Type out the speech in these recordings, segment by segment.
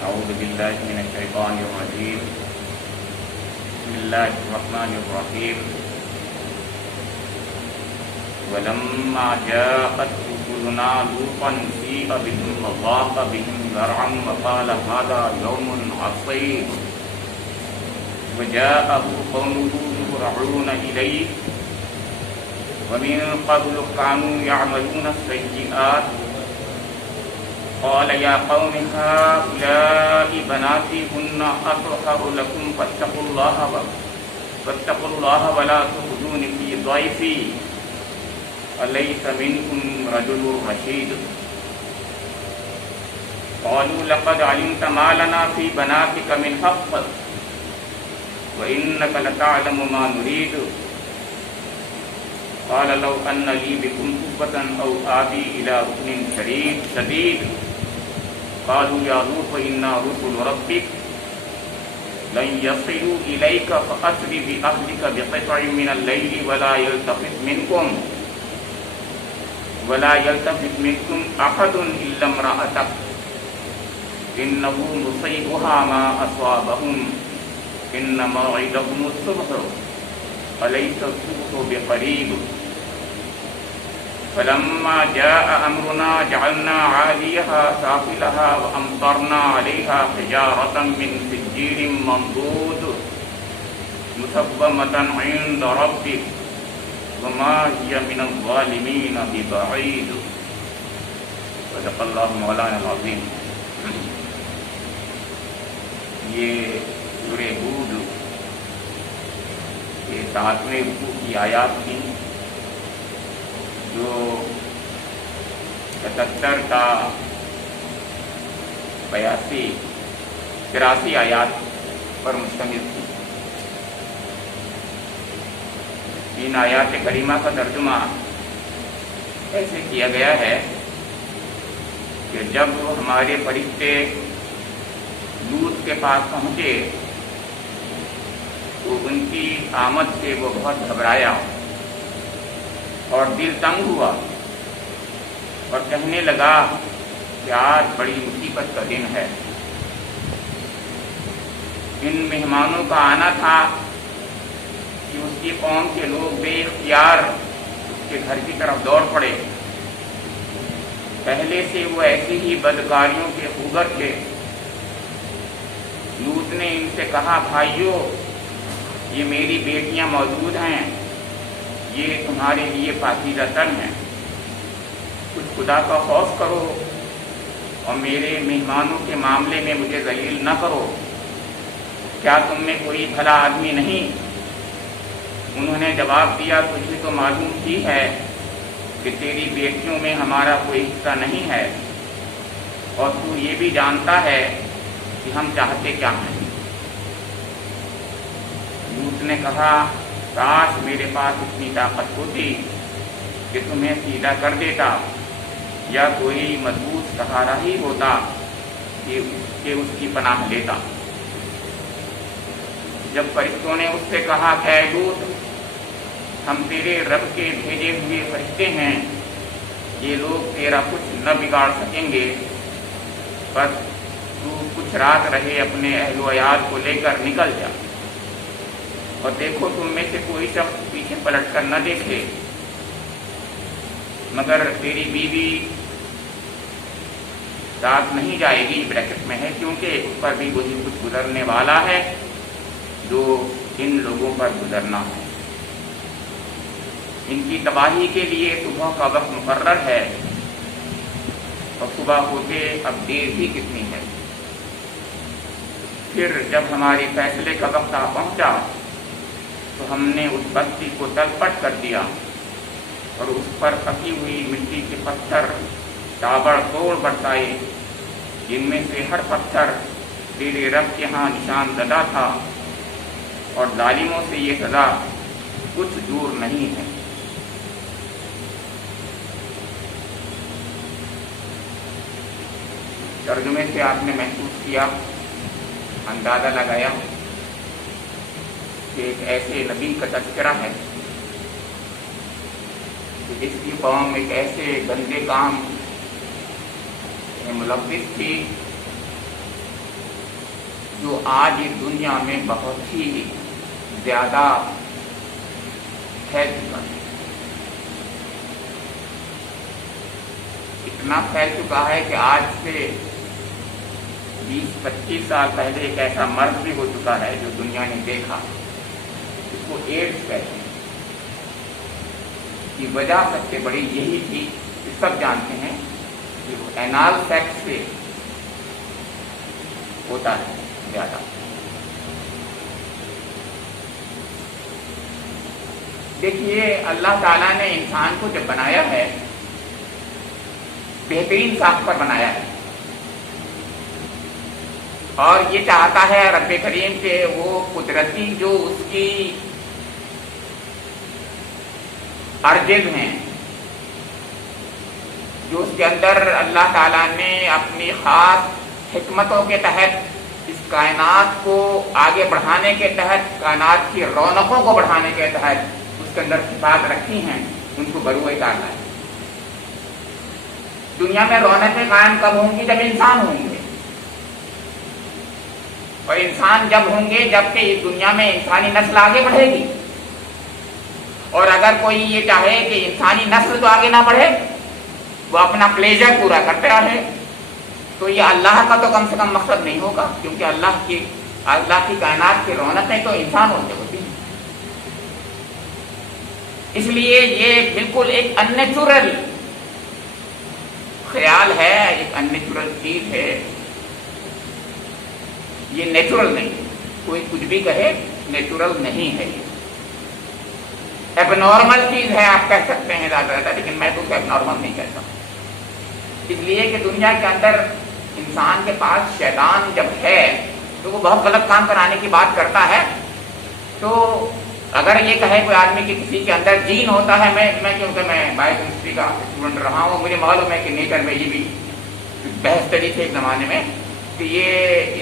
أعوذ بالله من الشيطان الرجيم. بسم الله الرحمن الرحيم. ولما جاءت رسلنا لوطا سيء بهم وضاق بهم ذرعا وقال هذا يوم عصيب وجاءه قومه يهرعون إليه ومن قبل كانوا يعملون السيئات قال يا قوم هؤلاء بناتي هن أطهر لكم فاتقوا الله ولا تخزون في ضيفي أليس منكم رجل رشيد قالوا لقد علمت ما لنا في بناتك من حق وإنك لتعلم ما نريد قال لو أن لي بكم قوة أو آوي إلى ركن شديد قالوا يا لوط إنا رسل ربك لن يصلوا إليك فأسر بأهلك بقطع من الليل ولا يلتفت منكم أحد إلا امرأتك إنه مصيبها ما أصابهم إن موعدهم الصبح أليس الصبح بقريب فلما جاء أمرنا جعلنا عاليها سافلها وأمطرنا عليها حجارة من سجيل منضود مسومة عند ربك وما هي من الظالمين ببعيد صدق اللہ مولانا العظیم. یہ سورہ ہود کے 7ویں رکوع کی آیات تھی جو 77 تا 83 آیات پر مشتمل تھی. ان آیات کریمہ کا ترجمہ ایسے کیا گیا ہے کہ جب ہمارے فرشتے لوط کے پاس پہنچے تو ان کی آمد سے وہ بہت گھبرایا اور دل تنگ ہوا اور کہنے لگا کہ آج بڑی مصیبت کا دن ہے. ان مہمانوں کا آنا تھا کہ اس کی قوم کے لوگ بے اختیار اس کے گھر کی طرف دوڑ پڑے. پہلے سے وہ ایسی ہی بدکاریوں کے خوگر تھے. لوط نے ان سے کہا بھائیو یہ میری بیٹیاں موجود ہیں, یہ تمہارے لیے پاکیزہ تن ہیں, کچھ خدا کا خوف کرو اور میرے مہمانوں کے معاملے میں مجھے ذلیل نہ کرو. کیا تم میں کوئی بھلا آدمی نہیں؟ انہوں نے جواب دیا تجھے تو معلوم ہی ہے کہ تیری بیٹیوں میں ہمارا کوئی حصہ نہیں ہے اور تو یہ بھی جانتا ہے کہ ہم چاہتے کیا ہیں. لوط نے کہا کاش میرے پاس اتنی طاقت ہوتی کہ تمہیں سیدھا کر دیتا یا کوئی مضبوط سہارا ہی ہوتا کہ اس کی پناہ لیتا. جب فرشتوں نے اس سے کہا کہ اے لوط ہم تیرے رب کے بھیجے ہوئے فرشتے ہیں, یہ لوگ تیرا کچھ نہ بگاڑ سکیں گے, بس تو کچھ رات رہے اپنے اہل و عیال کو لے کر نکل جا اور دیکھو تم میں سے کوئی شخص پیچھے پلٹ کر نہ دیکھے مگر تیری بیوی ساتھ نہیں جائے گی, بریکٹ میں ہے, کیونکہ اس پر بھی وہی کچھ گزرنے والا ہے جو ان لوگوں پر گزرنا ہے. ان کی تباہی کے لیے صبح کا وقت مقرر ہے اور صبح ہوتے اب دیر بھی کتنی ہے. پھر جب ہمارے فیصلے کا وقت آ پہنچا تو ہم نے اس بستی کو تلپٹ کر دیا اور اس پر پکی ہوئی مٹی کے پتھر تابڑ توڑ برسائے, جن میں سے ہر پتھر تیرے رب کے ہاں نشان زدہ تھا اور ظالموں سے یہ سزا کچھ دور نہیں ہے. ترجمے سے آپ نے محسوس کیا, اندازہ لگایا کہ ایک ایسے نبی کا تذکرہ ہے کہ جس کی قوم ایک ایسے گندے کام میں ملوث تھی جو آج اس دنیا میں بہت ہی زیادہ پھیل چکا ہے. اتنا پھیل چکا ہے کہ آج سے 20-25 سال پہلے ایک ایسا مرض بھی ہو چکا ہے جو دنیا نے دیکھا، اس کو ایڈس کہتے ہیں. کی وجہ سب سے بڑی یہی تھی کہ سب جانتے ہیں کہ وہ اینال سیکس سے ہوتا ہے زیادہ. دیکھیے اللہ تعالیٰ نے انسان کو جب بنایا ہے بہترین ساخت پر بنایا ہے، اور یہ چاہتا ہے رب کریم کہ وہ قدرتی جو اس کی ارجز ہیں، جو اس کے اندر اللہ تعالیٰ نے اپنی خاص حکمتوں کے تحت اس کائنات کو آگے بڑھانے کے تحت، کائنات کی رونقوں کو بڑھانے کے تحت اس کے اندر صفات رکھی ہیں، ان کو بروئے ڈالنا ہے. دنیا میں رونقیں قائم کب ہوں گی؟ جب انسان ہوں گے. اور انسان جب ہوں گے جب کہ اس دنیا میں انسانی نسل آگے بڑھے گی. اور اگر کوئی یہ چاہے کہ انسانی نسل تو آگے نہ بڑھے، وہ اپنا پلیزر پورا کرتے رہے، تو یہ اللہ کا تو کم سے کم مقصد نہیں ہوگا، کیونکہ اللہ کی کائنات کی رونقیں تو انسانوں سے ہوتی ہیں. اس لیے یہ بالکل ایک ان نیچرل خیال ہے، ایک ان نیچرل چیز ہے. یہ نیچرل نہیں ہے، کوئی کچھ بھی کہے نیچرل نہیں ہے. یہ ایب نارمل چیز ہے آپ کہہ سکتے ہیں زیادہ، لیکن میں تو ایب نارمل نہیں کہتا. اس لیے کہ دنیا کے اندر انسان کے پاس شیطان جب ہے تو وہ بہت غلط کام کرانے کی بات کرتا ہے. تو اگر یہ کہے کوئی آدمی کہ کسی کے اندر جین ہوتا ہے، میں کیونکہ میں بایو کیمسٹری کا اسٹوڈنٹ رہا ہوں، مجھے معلوم ہے کہ نیچر میں یہ بھی بحث چلی تھی ایک زمانے میں کہ یہ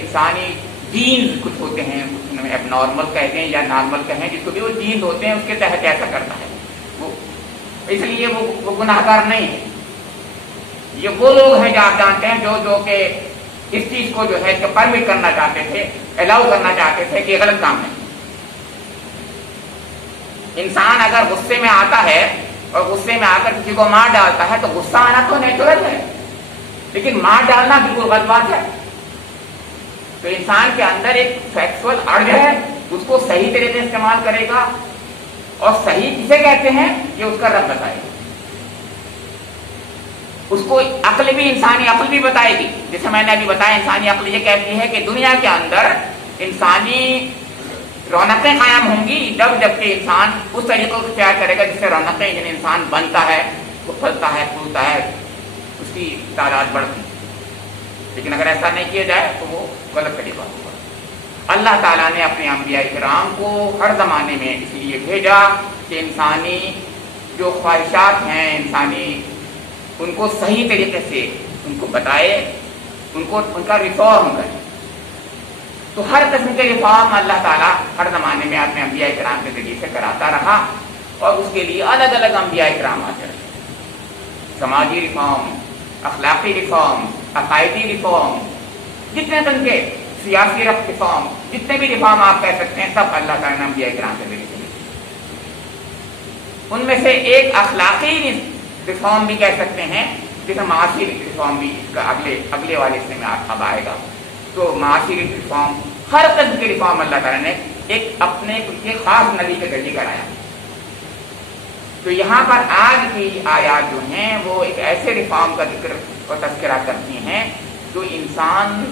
انسانی جینز کچھ ہوتے ہیں، کچھ ایب نارمل کہتے ہیں یا نارمل کہیں، جس کو بھی وہ جینز ہوتے ہیں اس کے تحت ایسا کرتا ہے وہ، اس لیے وہ گناہ گار نہیں ہے. یہ وہ لوگ ہیں جو آپ جانتے ہیں جو کہ اس چیز کو جو ہے پرمٹ کرنا چاہتے تھے، الاؤ کرنا چاہتے تھے کہ یہ غلط کام ہے. انسان اگر غصے میں آتا ہے اور غصے میں آ کر کسی کو مار ڈالتا ہے تو غصہ آنا تو نیچرل ہے، لیکن مار ڈالنا بالکل غلط بات ہے. تو انسان کے اندر ایک سیکسول ارج ہے، اس کو صحیح طریقے سے استعمال کرے گا. اور صحیح کسے کہتے ہیں یہ اس کا رب بتائے گا. اس کو عقل بھی، انسانی عقل بھی بتائے گی. جیسے میں نے ابھی بتایا، انسانی عقل یہ کہتی ہے کہ دنیا کے اندر انسانی رونقیں قائم ہوں گی جب کہ انسان اس طریقے کو اختیار کرے گا جس سے رونقیں، یعنی انسان بنتا ہے، وہ پھلتا ہے، پھولتا ہے، اس کی تعداد بڑھتی ہے. لیکن اگر ایسا نہیں کیا جائے تو وہ غلط طریقہ ہوگا. اللہ تعالیٰ نے اپنے انبیاء کرام کو ہر زمانے میں اس لیے بھیجا کہ انسانی جو خواہشات ہیں، انسانی ان کو صحیح طریقے سے ان کو بتائے، ان کا ریفارم کرے. تو ہر قسم کے ریفارم اللہ تعالیٰ ہر زمانے میں اپنے انبیاء کرام کے ذریعے سے کراتا رہا، اور اس کے لیے الگ الگ انبیاء کرام آتے رہے. سماجی ریفارم، اخلاقی ریفارم، عقائدی ریفارم، جتنے تن کے سیاسی ریفارم، جتنے بھی ریفارم آپ کہہ سکتے ہیں، سب اللہ تعالیٰ نے انبیاء کرام کے ذریعے سے. ان میں سے ایک اخلاقی ریفارم بھی کہہ سکتے ہیں، جیسے معاشی ریفارم بھی اس کا اگلے والے حصے میں اب آئے گا. تو معاشی ریفارم، ہر قسم کے ریفارم اللہ تعالیٰ نے ایک اپنے خاص نبی کے ذریعے کرایا. تو یہاں پر آج کی آیات جو ہیں وہ ایک ایسے ریفارم کا ذکر اور تذکرہ کرتی ہیں جو انسان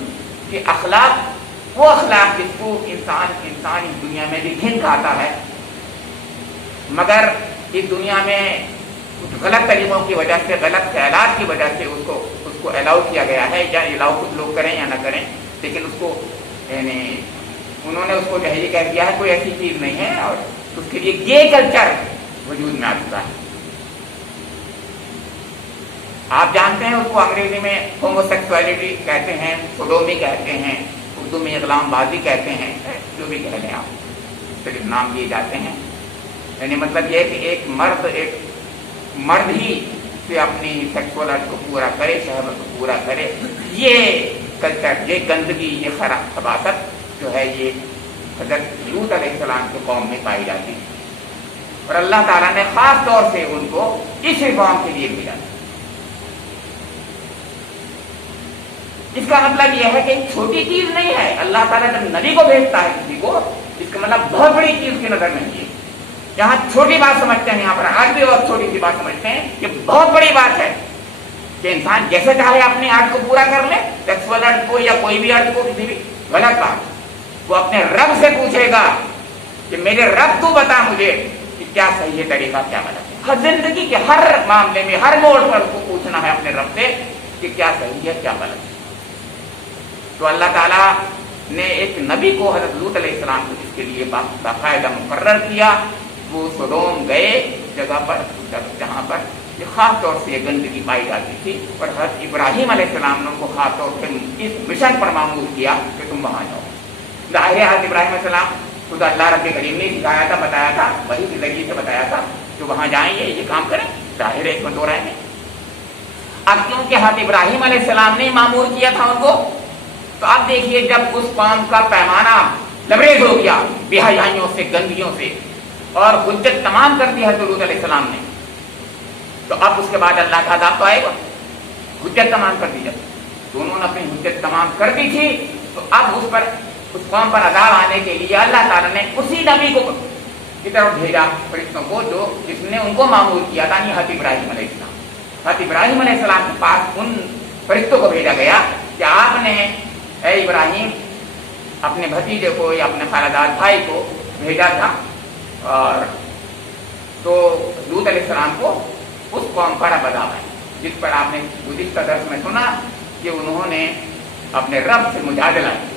کے اخلاق، وہ اخلاق جس کو انسان اس دنیا میں بھی گھن کھاتا ہے، مگر اس دنیا میں کچھ غلط طریقوں کی وجہ سے، غلط خیالات کی وجہ سے اس کو الاؤ کیا گیا ہے. یا الاؤ کچھ لوگ کریں یا نہ کریں، لیکن اس کو یعنی انہوں نے اس کو یہ کہہ دیا ہے کوئی ایسی چیز نہیں ہے، اور اس کے لیے یہ کلچر وجود میں آ چکا ہے. آپ جانتے ہیں اس کو انگریزی میں ہومو سیکسولیٹی کہتے ہیں، سوڈومی کہتے ہیں، اردو میں غلام بازی کہتے ہیں، جو بھی کہہ لیں آپ، صرف نام دیے جاتے ہیں. یعنی مطلب یہ کہ ایک مرد ہی سے اپنی سیکسول ارج کو پورا کرے، شہوت کو پورا کرے. یہ کلچر، یہ گندگی، یہ خباثت जो है ये हज़रत लूत अलैहिस्सलाम के कौम में पाई जाती है, और अल्लाह ताला ने खास तौर से उनको इस कौम के लिए भेजा। इसका मतलब यह है कि छोटी चीज नहीं है। अल्लाह ताला जब नबी को भेजता है किसी को, इसका मतलब बहुत बड़ी चीज उसकी नजर में नहीं है। यहाँ छोटी बात समझते हैं, यहाँ पर आज भी और छोटी सी बात समझते हैं कि बहुत बड़ी बात है कि इंसान जैसे चाहे अपने अर्थ को पूरा कर ले, सेक्सुअल अर्थ को या कोई भी अर्थ को, किसी भी गलत बात, वो अपने रब से पूछेगा कि मेरे रब तू बता मुझे कि क्या सही है तरीका, क्या गलत है। हर जिंदगी के हर मामले में, हर मोड़ पर उसको पूछना है अपने रब से कि क्या सही है, क्या गलत है। तो अल्लाह ताला ने एक नबी को हज़रत लूत अलैहिस्सलाम को इसके लिए बाकायदा मुकर्रर किया। वो सोडोम गए जगह पर जहाँ पर खास तौर से गंदगी पाई जाती थी, और हज़रत इब्राहीम अलैहिस्सलाम ने उनको खास तौर से इस मिशन पर मामूर किया कि तुम वहाँ जाओ। ज़ाहिर है हज़रत इब्राहीम अलैहिस्सलाम खुद अल्लाह रब्बुल करीम ने सिखाया था, बताया था, वही के जरिए से बताया था कि वहाँ जाएंगे, ये काम करें। ज़ाहिर है इसमें दो राय नहीं। अब क्योंकि हज़रत इब्राहीम अलैहिस्सलाम ने मामूर किया था उनको, तो अब देखिए जब उस कौम का पैमाना लबरेज हो गया बेहयाइयों से, गंदगियों से, और हुज्जत तमाम कर दी हज़रत लूत अलैहिस्सलाम ने, तो अब उसके बाद अल्लाह का अज़ाब तो आएगा। हुज्जत तमाम कर दी, जब दोनों ने अपनी हुज्जत तमाम कर दी थी, तो अब उस कौम पर अज़ाब आने के लिए अल्लाह ताला ने उसी नबी को की तरफ भेजा, फरिश्तों को, जो जिसने उनको मामूर किया था, हज़रत इब्राहीम अलैहिस्सलाम। हज़रत इब्राहीम अलैहिस्सलाम के पास उन फरिश्तों को भेजा गया कि आपने ऐ इब्राहिम अपने भतीजे को या अपने खालादार भाई को भेजा था, और तो लूत अलैहिस्सलाम को उस कौम पर अज़ाब आया, जिस पर आपने गुज़िश्ता दर्स में सुना कि उन्होंने अपने रब से मुजादला किया,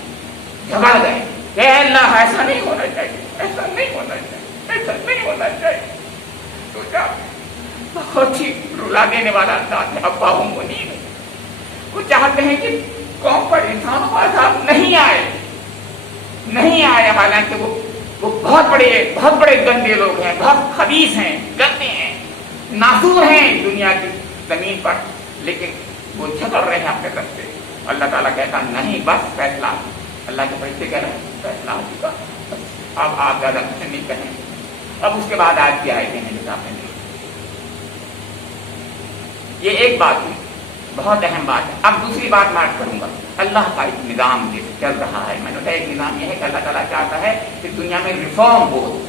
झगड़ गए कि अल्लाह ऐसा नहीं होना चाहिए, ऐसा नहीं होना चाहिए, ऐसा नहीं होना चाहिए। तो क्या बहुत ही रुला देने वाला अंदाज है। अब्बाहु मुनीब, वो चाहते हैं कि कौम पर इंसानों का अज़ाब नहीं आए, हालांकि वो बहुत बड़े गंदे लोग हैं, बहुत खबीस हैं, गंदे हैं, नासूर हैं दुनिया की जमीन पर, लेकिन वो झगड़ रहे हैं अपने रब से। अल्लाह ताला कहता नहीं, बस फैसला, अल्लाह के फरिश्ते कह रहे हैं फैसला हो चुका, अब आप ज्यादा कुछ नहीं कहें। अब उसके बाद आज की आयतें हैं जैसे आपने, ये एक बात हुई, बहुत अहम बात है। अब दूसरी बात मैं करूंगा, अल्लाह का एक निज़ाम चल रहा है। मैंने बताया एक निज़ाम यह है कि अल्लाह ताला चाहता है कि दुनिया में रिफॉर्म हो,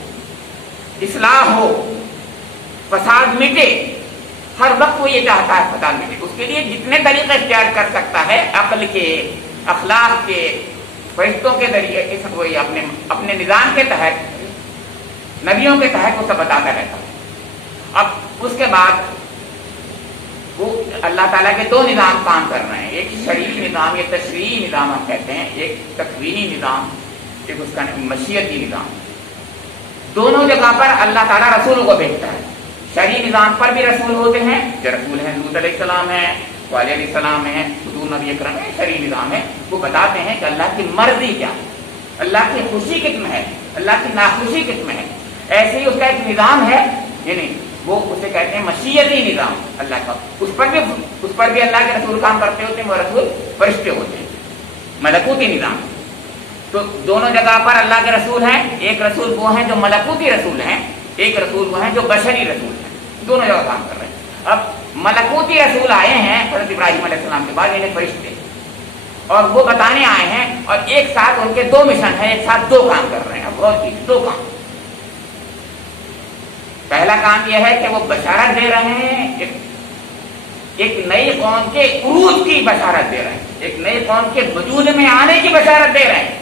इस्लाह हो, फसाद मिटे। हर वक्त वो ये चाहता है फसाद मिटे, उसके लिए जितने तरीके इख्तियार कर सकता है, अक्ल के, अखलाक के, फरिश्तों के जरिए, वही अपने निज़ाम के तहत, नबियों के तहत वो सब बताता रहता है। अब उसके बाद वो अल्लाह ताला के दो निज़ाम काम कर रहे हैं, एक शरीरी निज़ाम, एक तशरीई निज़ाम हम कहते हैं, एक तकवीनी निज़ाम, एक उसका मशीयती निज़ाम। दोनों जगह पर अल्लाह ताला रसूलों को भेजता है। शरीई निज़ाम पर भी रसूल होते हैं, जो रसूल हैं लूत अलैहिस्सलाम है, वाले अलैहिस्सलाम है, हुजूर नबी अकरम है। शरीई निज़ाम है, वो बताते हैं कि अल्लाह की मर्जी क्या है, अल्लाह की खुशी कितने है, अल्लाह की नाखुशी कितने है। ऐसे ही उसका एक निज़ाम है, यानी वो उसे कहते हैं मशीयती निज़ाम अल्लाह का। उस पर भी अल्लाह के रसूल काम करते होते हैं, वो रसूल फरिश्ते होते हैं, मलकूती निज़ाम। तो दोनों जगह पर अल्लाह के रसूल हैं। एक रसूल वो हैं जो मलकूती रसूल हैं, एक रसूल वो हैं जो बशरी रसूल हैं, दोनों जगह काम कर रहे हैं। अब मलकूती रसूल आए हैं हज़रत इब्राहीम अलैहिस्सलाम के बाद, यानी फरिश्ते, और वो बताने आए हैं, और एक साथ उनके दो मिशन हैं, एक साथ दो काम कर रहे हैं। बहुत चीज, दो काम। पहला काम यह है कि वो बशारत दे रहे हैं, एक नई कौम के उरूज की बशारत दे रहे हैं, एक नई कौम के वजूद में आने की बशारत दे रहे हैं।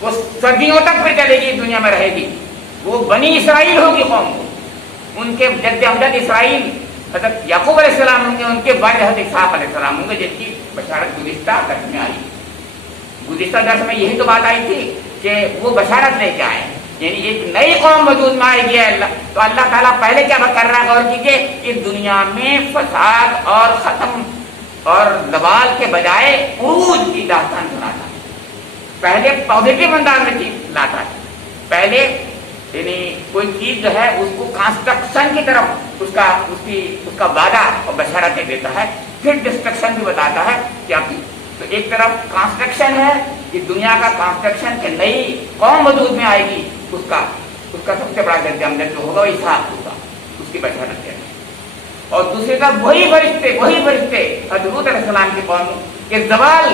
वो सदियों तक फिर चलेगी, दुनिया में रहेगी। वो बनी इसराइल होगी कौम, उनके जद्द अमजद इसराइल हज़रत याकूब अलैहिस्सलाम होंगे, उनके बाद हज़रत इसहाक़ अलैहिस्सलाम होंगे, जिसकी बशारत गुज़िश्ता दर्स में आई। गुज़िश्ता दर्स में यही तो बात आई थी कि वो बशारत लेके आए, यानी एक नई कौम वजूद में आएगी। अल्लाह तो अल्लाह ताला पहले क्या कर रहा है, गौर कीजिए, इस दुनिया में फसाद और खत्म और दबाल के बजाय उरूज की दास्तान सुनाता है। पहले पॉजिटिव अंदाज में चीज लाता है, पहले यानी कोई चीज जो है उसको कंस्ट्रक्शन की तरफ उसका वादा और बशारत देता है, फिर डिस्ट्रक्शन भी बताता है क्या। तो एक तरफ कंस्ट्रक्शन है, कि दुनिया का कंस्ट्रक्शन के नई कौम वजूद में आएगी, उसका सबसे बड़ा दर्जा जो होगा इसहाक होगा, उसकी बशारत है। और दूसरी तरफ वही फरिश्ते हज़रत अलैहिस्सलाम की कौम के जवाल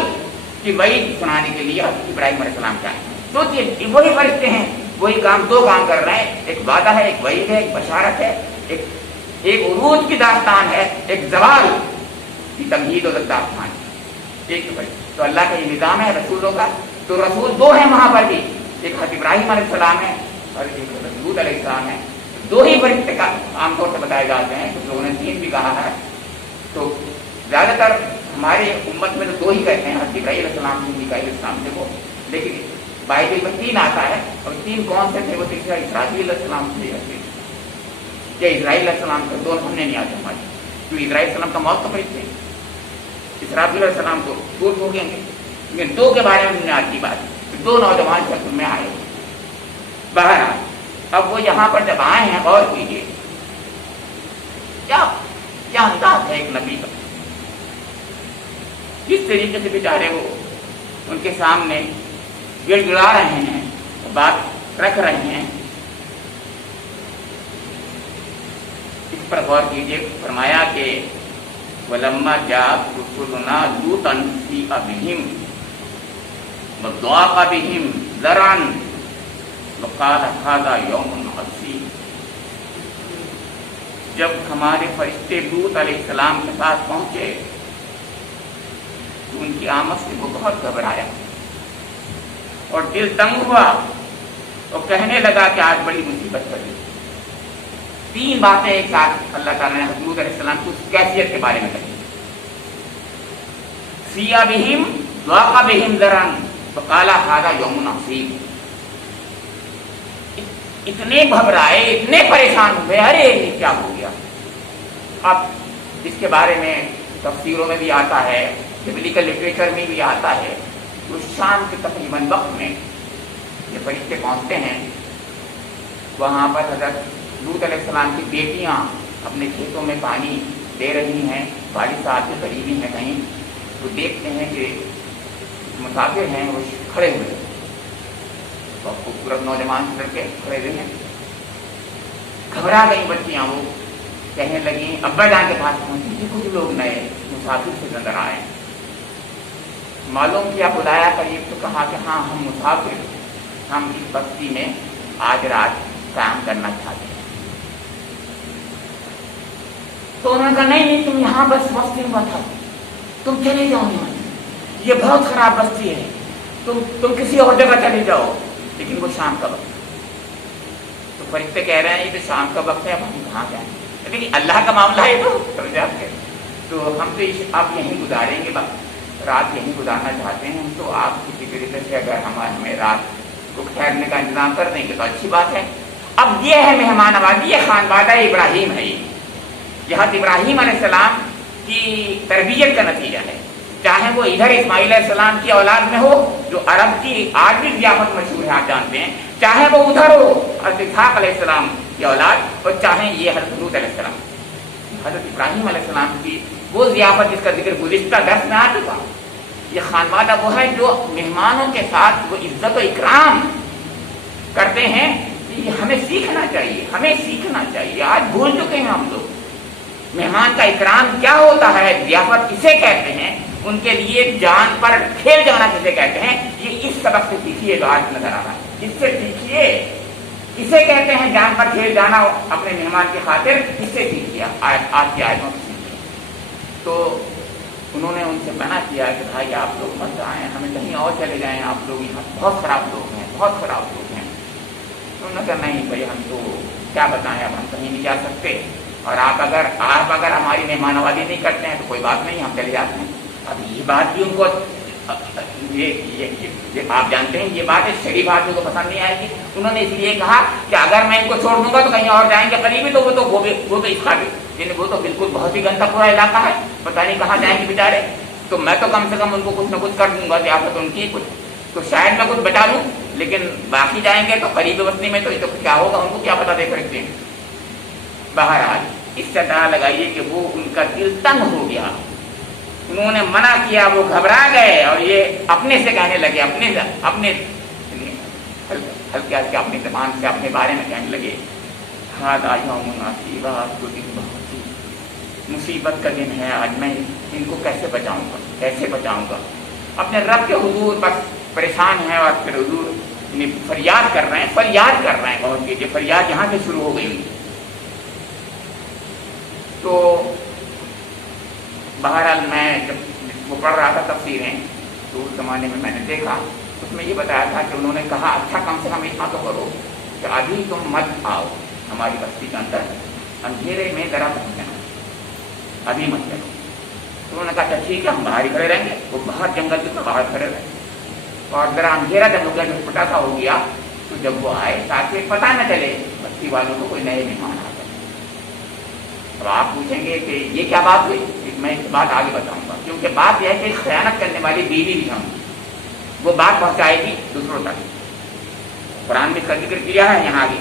की वही सुनाने के लिए इब्राहिम अलैहिस्सलाम का तो वही फरिश्ते हैं, वही काम, दो काम कर रहे हैं, एक वादा है, एक वईद है, एक बशारत है, एक उरूज की दास्तान है, एक जवाल की तमहीद और दास्तान। एक तो अल्लाह का ये निज़ाम है रसूलों का। तो रसूल दो हैं वहां पर भी, एक हज़रत इब्राहिम अलैहिस्सलाम है और एक हज़रत लूत अलैहिस्सलाम है। दो ही फरिश्ते का आमतौर से बताए जाते हैं, कुछ लोगों ने तीन भी कहा है। तो ज्यादातर हमारे उम्मत में तो दो ही कहते हैं, हज़रत इब्राहीम अलैहिस्सलाम से, मीकाईल अलैहिस्सलाम से को, लेकिन बाइबल में तीन आता है। और तीन कौन से थे? वो तीसरा इसराफील अलैहिस्सलाम से या इस्राईल अलैहिस्सलाम से, दोनों हमने नहीं आते हमारे, क्योंकि इस्राईल अलैहिस्सलाम का मौत तो फरिश्ते, इसराफील अलैहिस्सलाम तो दूर हो गए, लेकिन दो के बारे में आज की बात, दो नौजवान शख्स में आए। बहरहाल अब वो यहाँ पर जब आए हैं, गौर कीजिए क्या अंदाज है एक नबी का, किस तरीके से बेचारे वो उनके सामने गिड़गिड़ा रहे हैं, बात रख रहे हैं। इस पर गौर कीजिए। फरमाया कि वलम्मा जाअत रुसुलुना लूतन सीअ बिहिम वज़ाक़ बिहिम ज़रअन वक़ाल हाज़ा यौमुन असीर। जब हमारे फरिश्ते लूत अलैहिस्सलाम के पास पहुंचे तो उनकी आमद से वो बहुत घबराया और दिल तंग हुआ और कहने लगा कि आज बड़ी मुसीबत पड़ी। तीन बातें एक साथ अल्लाह ताला ने हज़रत लूत अलैहिस्सलाम की कैफियत के बारे में कही। सीआ बिहिम ज़ाक़ा बिहिम ज़रअन वक़ाल हाज़ा यौमुन असीर। इतने घबराए, इतने परेशान हुए, अरे ये क्या हो गया। अब इसके बारे में तफसीरों में भी आता है, बिब्लिकल लिटरेचर में भी आता है। तो शाम के तकरीबन वक्त में ये फरिश्ते पहुंचते हैं, वहां पर हज़रत लूत अलैहिस्सलाम की बेटियां अपने खेतों में पानी दे रही हैं, वालिद साहब के करीबी हैं कहीं, तो देखते हैं कि मुसाफिर हैं वो खड़े हुए हैं, बहुत खूबसूरत नौजवान लड़के खड़े हुए हैं। घबरा गई बच्चियां, वो कहने लगी, अब्बा जान के पास पहुंची, कुछ लोग नए मुसाफिर से नजर आए, मालूम किया, बुलाया करीब तो कहा कि हाँ हम मुसाफिर, हम इस बस्ती में आज रात काम करना चाहते हैं। तो उन्होंने कहा नहीं तुम यहाँ बस बस्ती में मत आओ, तुम चले जाओ यहाँ, ये बहुत खराब बस्ती है, तुम किसी और जगह चले जाओ। लेकिन वो शाम का वक्त, तो फरिश्ते कह रहे हैं ये तो शाम का वक्त है, अब हम कहाँ जाएं, लेकिन अल्लाह का मामला है तो समझ आपके, तो हम तो आप यहीं गुजारेंगे, रात यहीं गुजारना चाहते हैं हम, तो आप किसी तरीके से अगर हमें रात को ठहरने का इंतजाम कर देंगे तो अच्छी बात है। अब ये है मेहमान नवाजी, ये खानवादा इब्राहिम है, यह इब्राहिम अलैहिस्सलाम की तरबियत का नतीजा है। चाहे वो इधर इस्माइल अलैहिस्सलाम की औलाद में हो, जो अरब की आज भी ज़ियाफ़त मशहूर है, आप जानते हैं, चाहे वो उधर हो हज़रत इसहाक़ अलैहिस्सलाम की औलाद, और चाहे ये हज़रत लूत अलैहिस्सलाम, हज़रत इब्राहिम अलैहिस्सलाम की वो ज़ियाफ़त जिसका जिक्र गुज़िश्ता दर्स में आ चुका। ये खानवादा वो है जो मेहमानों के साथ वो इज्जत और इकराम करते हैं। ये हमें सीखना चाहिए, हमें सीखना चाहिए। आज भूल चुके हैं हम लोग मेहमान का इकराम क्या होता है, ज़ियाफ़त किसे कहते हैं, उनके लिए जान पर खेल जाना किसे कहते हैं। ये इस सबक से सीखिए जो आज नजर आ रहा है, इससे सीखिए। इसे कहते हैं जान पर खेल जाना अपने मेहमान की खातिर, इससे सीखिए, आज की आयतों से सीखिए। तो उन्होंने उनसे मना किया कि भाई आप लोग मत आए, हमें कहीं और चले जाएं, आप लोग यहाँ बहुत खराब लोग हैं, बहुत खराब लोग हैं। तो उन्होंने कहा नहीं भाई हम तो क्या बताएं, अब हम कहीं नहीं जा सकते, और आप अगर हमारी मेहमानवाजी नहीं करते हैं तो कोई बात नहीं, हम चले जाते हैं। अब ये बात भी उनको ये आप जानते हैं, ये बात है शरीफ आदमी को पसंद नहीं आएगी। उन्होंने इसलिए कहा कि अगर मैं इनको छोड़ दूंगा तो कहीं और जाएंगे करीबी, तो वो तो इसका वो तो बिल्कुल बहुत ही गंदा पूरा इलाका है, पता नहीं कहाँ जाएंगे बेचारे, तो मैं तो कम से कम उनको कुछ न कुछ कर दूंगा, ज़ियाफ़त उनकी कुछ, तो शायद मैं कुछ बचा लूँ, लेकिन बाकी जाएंगे तो करीबी बस्ती में तो क्या होगा उनको क्या पता, देख रखते हैं। बहरहाल इससे अंदाज़ा लगाइए कि वो उनका दिल तंग हो गया, انہوں نے منع کیا، وہ گھبرا گئے اور یہ اپنے سے کہنے لگے، اپنے ہلکے ہلکے اپنی زبان سے اپنے بارے میں کہنے لگے، ہاتھ آ جاؤں مناسب، آپ کو دن بہت ہی مصیبت کا دن ہے، آج میں ان کو کیسے بچاؤں گا. اپنے رب کے حضور بس پریشان ہیں، اور پھر حضور فریاد کر رہے ہیں بہت کیجیے. فریاد یہاں سے شروع ہو گئی. تو بہرحال میں جب وہ پڑھ رہا تھا تفسیریں تو اس زمانے میں نے دیکھا، اس میں یہ بتایا تھا کہ انہوں نے کہا اچھا کم سے کم اتنا تو کرو کہ ابھی تم مت آؤ ہماری بستی کے اندر، اندھیرے میں ذرا پہنچنا، ابھی مت چلو. تو انہوں نے کہا اچھا ٹھیک ہے، ہم باہر ہی کھڑے رہیں گے. وہ باہر جنگل کے باہر کھڑے رہے، اور ذرا اندھیرا جب ہو گیا، جو چھوٹا سا ہو گیا، تو جب وہ آئے تاکہ پتہ نہ چلے بستی والوں کو کوئی نئے مہمان آ گئے. اب آپ پوچھیں گے کہ یہ کیا بات ہوئی؟ میں اس بات آگے بتاؤں گا، کیونکہ بات یہ ہے کہ خیانت کرنے والی بیوی بھی ہم وہ بات پہنچائے گی دوسروں تک. قرآن میں اس کا ذکر کیا ہے یہاں آگے.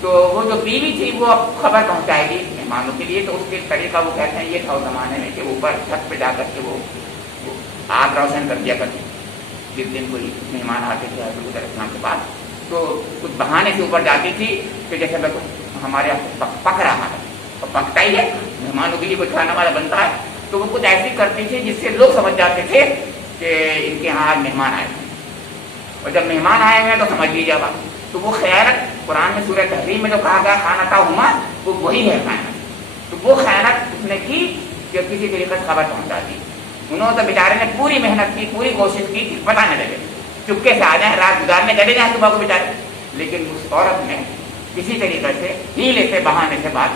تو وہ جو بیوی تھی وہ اب خبر پہنچائے گی مہمانوں کے لیے. تو اس کے طریقہ وہ کہتے ہیں یہ تھا اس زمانے میں کہ اوپر چھت پہ جا کر کے وہ آگ روشن کر دیا کرتی. جس دن کوئی مہمان آتے تھے حضرت علیہ السلام کے پاس، تو کچھ بہانے سے اوپر جاتی تھی کہ جیسے میں کچھ ہمارے یہاں پک رہا ہے، اور پکتا ہی ہے، مہمانوں کے لیے کوئی کھانا والا بنتا ہے. تو وہ کچھ ایسی کرتی تھی جس سے لوگ سمجھ جاتے تھے کہ ان کے یہاں آج مہمان آئے ہیں، اور جب مہمان آئے ہوئے تو سمجھ لیجیے گا. تو وہ خیانت قرآن میں سورہ تحریم میں جو کہا گیا خانتاہما، وہ وہی ہے خیانت. تو وہ خیانت اس نے کی کہ کسی طریقے سے خبر پہنچا دی. انہوں نے تو بیچارے نے پوری محنت کی، پوری کوشش کی کہ پتہ نہ لگے، چپکے سے آ جائیں، رات گزارنے چلے جائیں صبح کو بیچارے. لیکن اس عورت نے کسی طریقے سے ہیلے سے بہانے سے بات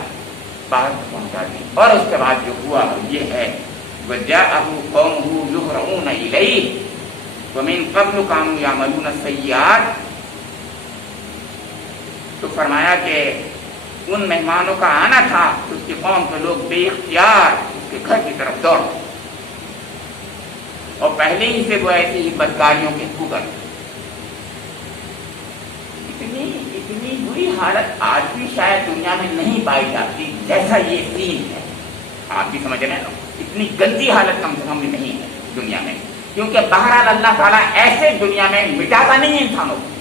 باہر پہنچا دی. اور اس کے بعد جو ہوا یہ ہے، وَجَاءَهُ قَوْمُهُ يُهْرَعُونَ إِلَيْهِ وَمِن قَبْلُ كَانُوا يَعْمَلُونَ السَّيِّئَاتِ. تو فرمایا کہ ان مہمانوں کا آنا تھا تو اس کی قوم کے لوگ بے اختیار اس کے گھر کی طرف دوڑ، اور پہلے ہی سے وہ ایسی ہی بدکاریوں کے خوگر. اتنی بری حالت آج بھی شاید دنیا میں نہیں پائی جاتی جیسا یہ سین ہے. آپ بھی سمجھ رہے ہیں نا، اتنی گندی حالت کم سے کم بھی نہیں ہے دنیا میں. کیونکہ بہرحال اللہ تعالیٰ ایسے دنیا میں مٹاتا نہیں ہے انسانوں کو.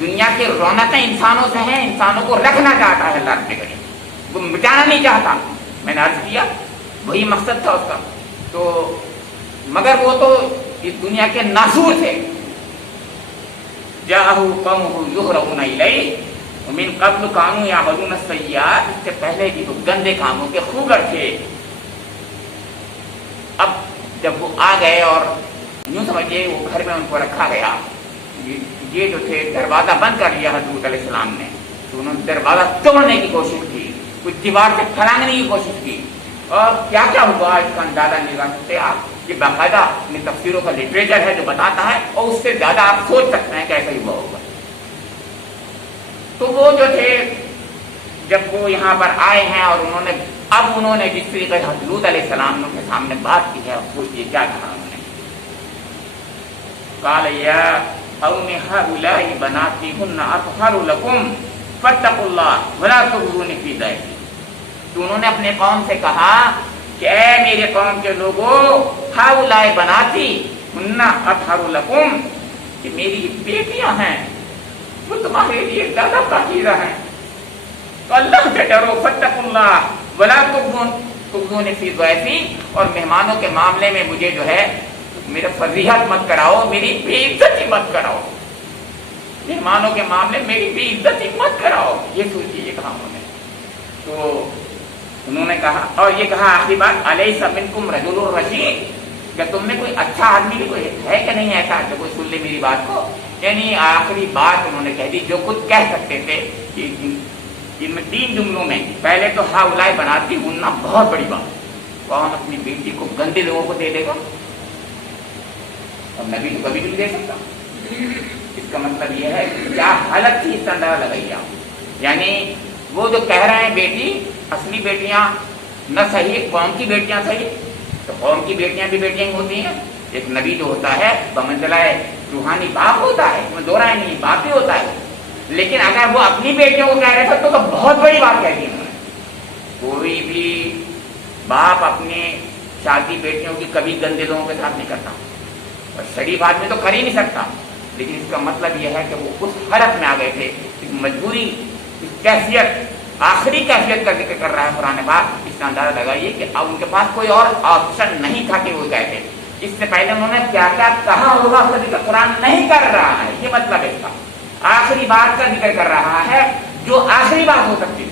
دنیا کی رونقیں انسانوں سے ہیں، انسانوں کو رکھنا چاہتا ہے اللہ کے قریب، وہ مٹانا نہیں چاہتا. میں نے عرض کیا وہی مقصد تھا اس کا. تو مگر وہ تو اس دنیا کے ناسور تھے. جاءه قومه يهرعون إليه ومن قبل كانوا يعملون السيئات. اس سے پہلے بھی تو گندے کاموں کے خوگر تھے. اب جب وہ آ گئے اور یوں سمجھیے وہ گھر میں ان کو رکھا گیا، یہ جو تھے دروازہ بند کر لیا حضرت علیہ السلام نے. تو انہوں نے دروازہ توڑنے کی کوشش کی، کچھ دیوار سے پھلانگنے کی کوشش کی، اور کیا کیا ہوا اس کا اندازہ نہیں لگا سکتے آپ. یہ باقاعدہ اپنی تفسیروں کا لٹریچر ہے جو بتاتا ہے، اور اس سے زیادہ آپ سوچ سکتے ہیں کہ ایسا ہی ہوا ہوگا. تو وہ جو تھے جب وہ یہاں پر آئے ہیں اور انہوں نے جس طریقے سے حضرت علیہ السلام کے سامنے بات کی ہے، سوچیے کیا کہا انہوں نے. قال یا قوم هؤلاء بناتی هن اطهر لكم فاتقوا الله ولا تخزوني في ضيفي. تو انہوں نے اپنے قوم سے کہا کہ اے میرے قوم کے لوگوں، ہؤلاء بناتی ہن اطہر لکم، کہ میری بیٹیاں ہیں وہ تمہارے لیے زیادہ پاکیزہ ہیں. تو اللہ سے ڈرو، فاتقوا اللہ ولا تخزونی فی ضیفی. اور مہمانوں کے معاملے میں مجھے جو ہے میرا فضیحت مت کراؤ، میری بے عزتی مت کراؤ. مہمانوں کے معاملے میں میری بے عزتی مت کراؤ. یہ سوچیے یہ کہا انہوں نے. تو انہوں نے کہا، اور یہ کہا آخری بات، الیس منکم رجل رشید، کہ تم میں کوئی اچھا آدمی بھی کوئی ہے کہ نہیں ایسا کہ کوئی سن لے میری بات کو. یعنی آخری بات انہوں نے کہہ دی جو خود کہہ سکتے تھے. ان میں 3 جملوں میں پہلے تو ہؤلاء بناتی ہننا بہت بڑی بات. کون اپنی بیٹی کو گندے لوگوں کو دے دے گا؟ اور نبی تو کبھی نہیں دے سکتا. اس کا مطلب یہ ہے کہ کیا حالت تھی اس کا اندازہ لگائیے آپ. یعنی وہ جو کہہ رہے ہیں بیٹی، اصلی بیٹیاں نہ صحیح، قوم کی بیٹیاں صحیح. تو قوم کی بیٹیاں بھی بیٹیاں ہی ہوتی ہیں. ایک نبی جو ہوتا ہے بمنزلہ روحانی باپ ہوتا ہے، اس میں دو رائے نہیں، باپ ہی ہوتا ہے. لیکن اگر وہ اپنی بیٹیوں کو کہہ رہے تھے تو بہت بڑی بات کہہ دی انہوں نے. کوئی بھی باپ اپنے शादी बेटियों की कभी गंदे लोगों के साथ नहीं करता, और शरीफ आदमी तो कर ही नहीं सकता। लेकिन इसका मतलब यह है कि वो उस हालत में आ गए थे, इस मजबूरी, इस कैफियत, आखिरी कैफियत का जिक्र कर रहा है कुरान पाक। इसका अंदाजा लगाइए कि अब उनके पास कोई और ऑप्शन नहीं था कि वो कहते। इससे पहले उन्होंने क्या क्या कहा होगा उसका जिक्र कुरान नहीं कर रहा है, ये मतलब इसका आखिरी बात का जिक्र कर रहा है, जो आखिरी बात हो सकती है।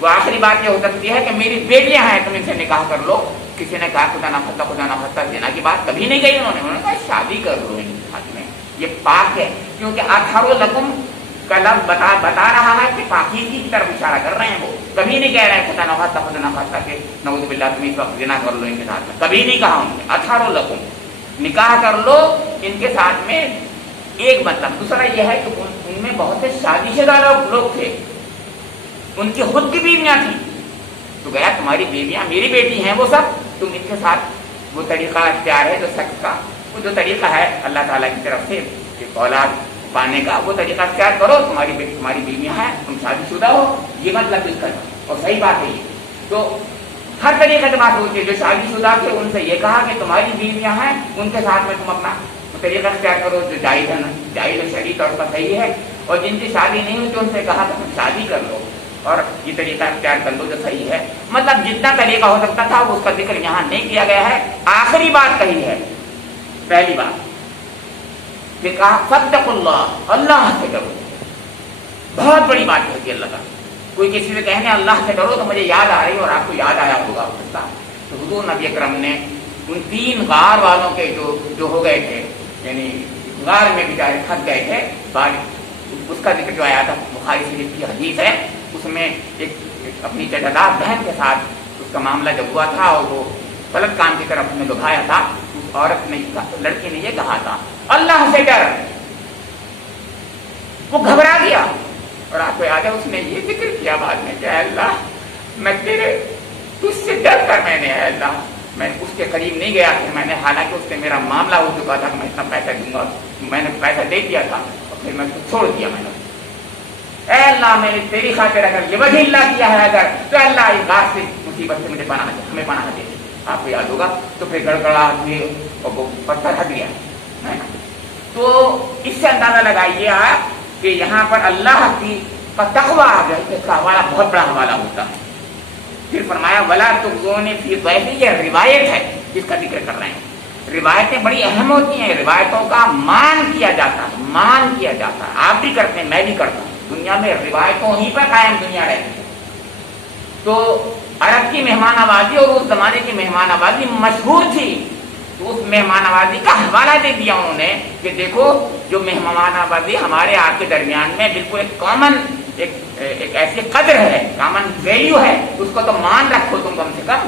वो आखिरी बात ये हो सकती है कि मेरी बेटियां हैं, तुम इनसे निकाह कर लो। किसी ने कहा खुदा ना खत्ता देना की बात कभी नहीं कही उन्होंने कहा शादी कर लो इनके साथ में, ये पाक है। क्योंकि अतहरो लकुम का लफ्ज़ बता रहा है कि पाकीज़गी की तरफ इशारा कर रहे हैं। वो कभी नहीं कह रहे हैं खुदा ना खत्ता के नऊज़ बिल्लाह तुम इस वक्त ज़िना कर लो इनके साथ में, कभी नहीं कहा उन्होंने। अतहरो लकुम, निकाह कर लो इनके साथ में, एक मतलब। दूसरा यह है कि उनमें बहुत से शादीशुदा लोग थे, उनकी खुद की बीवियां थी, तो गया तुम्हारी बीवियां मेरी बेटी हैं, वो सब तुम इनके साथ वो तरीका इख्तियार है जो सेक्स का, वो जो तरीका है अल्लाह ताला की तरफ से औलाद पाने का, वो तरीका इख्तियार करो। तुम्हारी बेटी तुम्हारी बीवियां हैं, तुम शादीशुदा हो, ये मतलब इसका। और सही बात है ये, तो हर तरीके से बात होती है। जो शादीशुदा थे उनसे ये कहा कि तुम्हारी बीवियां हैं, उनके साथ में तुम अपना तरीका इख्तियार करो जो जायज़ है, जायज़ शरीय तौर पर सही है। और जिनकी शादी नहीं हुई तो उनसे कहा कि तुम शादी कर लो और ये तरीका इख्तियार कर लो जो सही है। मतलब जितना तरीका हो सकता था वो उसका जिक्र यहाँ नहीं किया गया है। आखिरी बात कही है, पहली बात ये कहा फत्तकुल्लाह, अल्लाह से डरो। बहुत बड़ी बात है कि अल्लाह का, कोई किसी से कहने अल्लाह से डरो तो मुझे याद आ रही है, और आपको याद आया होगा तो हुजूर नबी अकरम ने उन 3 गार वालों के जो हो गए थे, यानी गार में बेचारे फंस गए थे, उसका जिक्र जो आया था बुखारी शरीफ की हदीस है, उसमें एक अपनी चचादार बहन के साथ उसका मामला जब हुआ था और वो गलत काम की तरफ उसने लुभाया था, उस औरत ने, लड़की ने ये कहा था अल्लाह से डर। वो घबरा गया और आपको याद है उसने ये जिक्र किया बाद में कि अल्लाह मैं तेरे तुझसे डर कर मैंने अल्लाह मैं उसके करीब नहीं गया था। मैंने, हालांकि उससे मेरा मामला हो चुका था, मैं इतना पैसा दूंगा, मैंने पैसा दे दिया था और फिर मैं उसको छोड़ दिया। मैंने अल्लाह मैंने तेरी खातिर अगर ये वजह अल्लाह किया है अगर, तो अल्लाह इस बात से मुसीबत से मुझे पनाह दे, हमें पनाह दे। आपको याद होगा तो फिर गड़गड़ाहट हुई और वो पत्थर हट गया है ना। तो इससे अंदाजा लगाइए आप कि यहाँ पर अल्लाह की तक़वा आ गया, इसका हवाला बहुत बड़ा हवाला होता है। फिर फरमाया वला तुज़ूनी फी ज़ैफ़ी, ये रिवायत है जिसका जिक्र कर रहे हैं। रिवायतें बड़ी अहम होती हैं, रिवायतों का मान किया जाता है, मान किया जाता है। आप भी करते हैं, मैं भी करता हूँ। दुनिया में रिवायतों ही पर कायम दुनिया रहती है। तो अरब की मेहमान आबादी और उस जमाने की मेहमान आबादी मशहूर थी, तो उस मेहमान आबादी का हवाला दे दिया उन्होंने कि देखो जो मेहमान आबादी हमारे आपके दरमियान में बिल्कुल एक कॉमन एक ऐसी कदर है, कॉमन वैल्यू है, उसको तो मान रखो तुम कम से कम।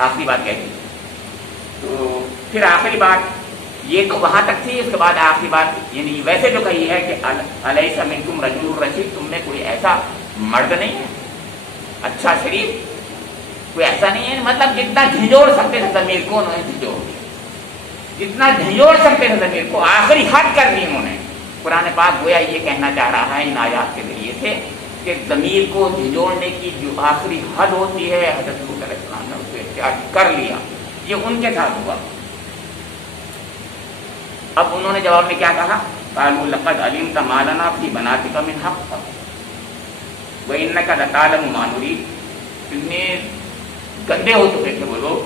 आखिरी बात कह दी। तो फिर आखिरी बात ये तो वहां तक थी। इसके बाद आखिरी बात यानी वैसे जो कही है कि अलैसा मिनकुम रजुलुर रशीद, तुम में कोई ऐसा मर्द नहीं है अच्छा शरीफ, कोई ऐसा नहीं है। मतलब जितना झिझोड़ सकते थे ज़मीर को उन्होंने झिझोड़, जितना झिझोड़ सकते थे ज़मीर को आखिरी हद कर दी उन्होंने। कुरान पाक गोया ये कहना चाह रहा है इन आयात के जरिए से कि ज़मीर को झिझोड़ने की जो आखिरी हद होती है हज़रत लूत अलैहिस्सलाम ने उसको इख्तियार कर लिया। ये उनके साथ हुआ। अब उन्होंने जवाब में क्या कहा, क़ालू लक़द अलिमत मा लना फ़ी बनातिका मिन हक़्क़ व इन्नका लतअलमु मा नुरीद। इतने गंदे हो चुके थे वो लोग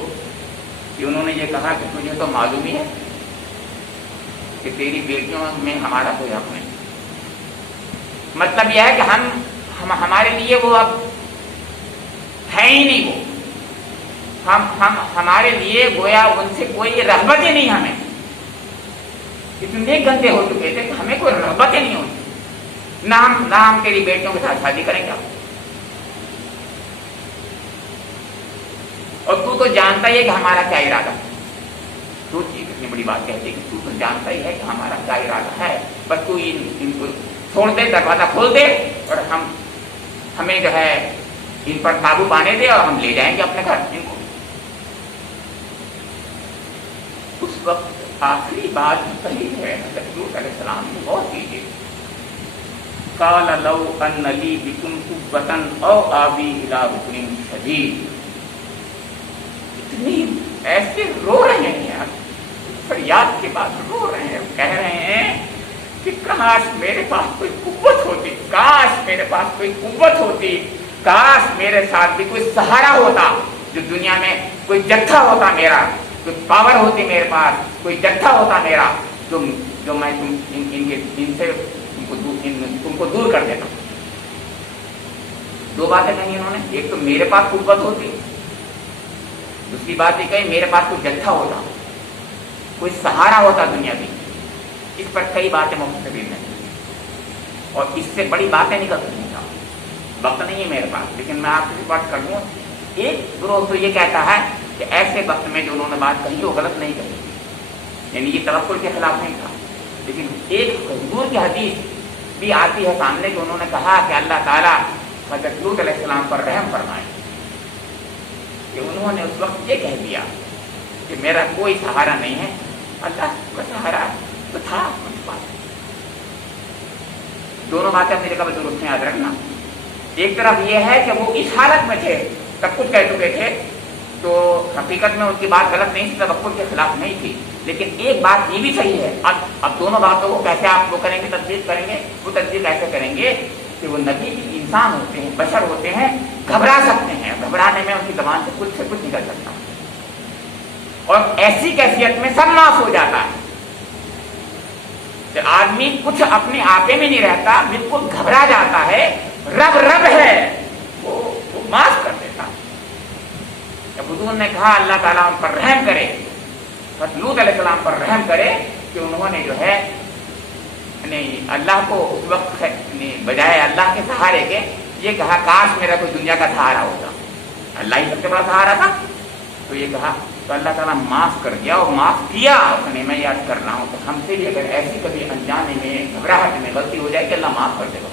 कि उन्होंने ये कहा कि तुझे तो मालूम ही है कि तेरी बेटियों में हमारा कोई हक नहीं। मतलब यह है कि हम हमारे लिए वो अब है ही नहीं। वो हम हमारे लिए गोया उनसे कोई रहबत ही नहीं। हमें इतने गंदे हो चुके थे कि हमें कोई रहबत ही नहीं होती। ना हम तेरी बेटियों के साथ शादी करेंगे। और तू तो जानता ही है कि हमारा क्या इरादा है। तू कितनी बड़ी बात कहती है कि तू तो जानता ही है कि हमारा क्या इरादा है, बस तू इनको छोड़ दे, दरवाजा खोल दे और हमें जो है इन पर काबू पाने दे और हम ले जाएंगे अपने घर इनको। उस वक्त आखिरी बात कही है हज़रत लूत अलैहिस्सलाम ने, बहुत कीजिए। क़ाल लौ अन्न ली बिकुम कुव्वतन औ आवी इला रुकनिन शदीद। ऐसे रो रहे हैं यार, फरियाद के बाद रो रहे हैं, कह रहे हैं कि काश मेरे पास कोई कुव्वत होती, काश मेरे पास कोई कुव्वत होती, काश मेरे साथ भी कोई सहारा होता, जो दुनिया में कोई जत्था होता मेरा, कोई पावर होती मेरे पास, कोई जत्था होता मेरा, जो मैं इनसे तुमको दूर कर देता। दो बातें कही इन्होंने, एक तो मेरे पास कुव्वत होती, दूसरी बात ये कही मेरे पास कोई जत्था होता, कोई सहारा होता दुनिया की। इस पर कई बातें मुफ्तरीन ने, और इससे बड़ी बातें निकल सकती हैं। वक्त नहीं है मेरे पास, लेकिन मैं आपसे बात कर लूँ। एक ग्रोह तो ये कहता है कि ऐसे वक्त में जो उन्होंने बात कही वो गलत नहीं कही, यानी ये तवक्कुल के खिलाफ नहीं था। लेकिन एक हुजूर की हदीस भी आती है सामने कि उन्होंने कहा कि अल्लाह ताला हज़रत लूत अलैहिस्सलाम पर रहम फरमाए, कि उन्होंने उस वक्त ये कह दिया कि मेरा कोई सहारा नहीं है, अल्लाह का सहारा तो था उनके पास। दोनों बातें अपनी जगह पर दुरुस्त में याद रखना। एक तरफ ये है कि वो इस हालत में थे, सब कुछ कह चुके थे, तो हकीकत में उनकी बात गलत नहीं थी, तवक्कुल के खिलाफ नहीं थी। लेकिन एक बात ये भी सही है, अब दोनों बातों को कैसे आप वो करेंगे, तस्दीक करेंगे, वो तस्दीक ऐसे करेंगे कि वो नबी भी इंसान होते हैं, बशर होते हैं, घबरा सकते हैं, घबराने में उनकी जबान से कुछ निकल सकता है, और ऐसी कैफियत में सब माफ हो जाता है। तो आदमी कुछ अपने आपे में नहीं रहता, बिल्कुल घबरा जाता है, रब रब है, वो माफ कर देता। जब हुजूर ने कहा अल्लाह ताला उन पर रहम करे, लूत अलैहिस्सलाम पर रहम करे, कि उन्होंने जो है नहीं अल्लाह को उस वक्त बजाय अल्लाह के सहारे के ये कहा काश मेरा कोई दुनिया का सहारा होता, अल्लाह ही सबसे बड़ा सहारा था। तो ये कहा तो अल्लाह ताला माफ कर दिया, और माफ किया उसने। मैं याद कर रहा हूँ, तो हमसे भी अगर ऐसी कभी अनजाने में घबराहट में गलती हो जाए कि अल्लाह माफ कर देगा,